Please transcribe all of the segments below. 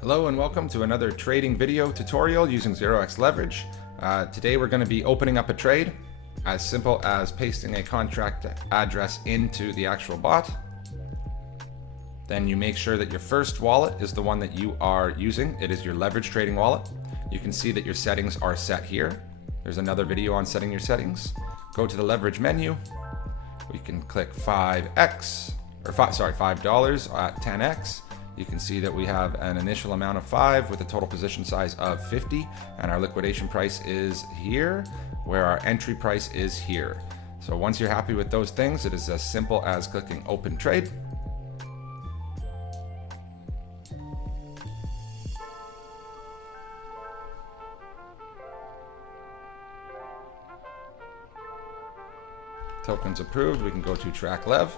Hello and welcome to another trading video tutorial using 0x leverage. Today we're going to be opening up a trade as simple as pasting a contract address into the actual bot. Then you make sure that your first wallet is the one that you are using. It is your leverage trading wallet. You can see that your settings are set here. There's another video on setting your settings. Go to the leverage menu. We can click 5x or $5 at 10x. You can see that we have an initial amount of 5 with a total position size of 50, and our liquidation price is here, where our entry price is here. So once you're happy with those things, it is as simple as clicking open trade. Tokens approved, we can go to track lev.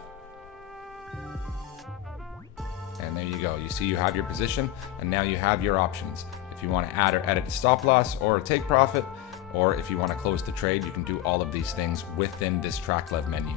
And there you go. You see you have your position, and now you have your options. If you want to add or edit a stop loss or a take profit, or if you want to close the trade, you can do all of these things within this track lev menu.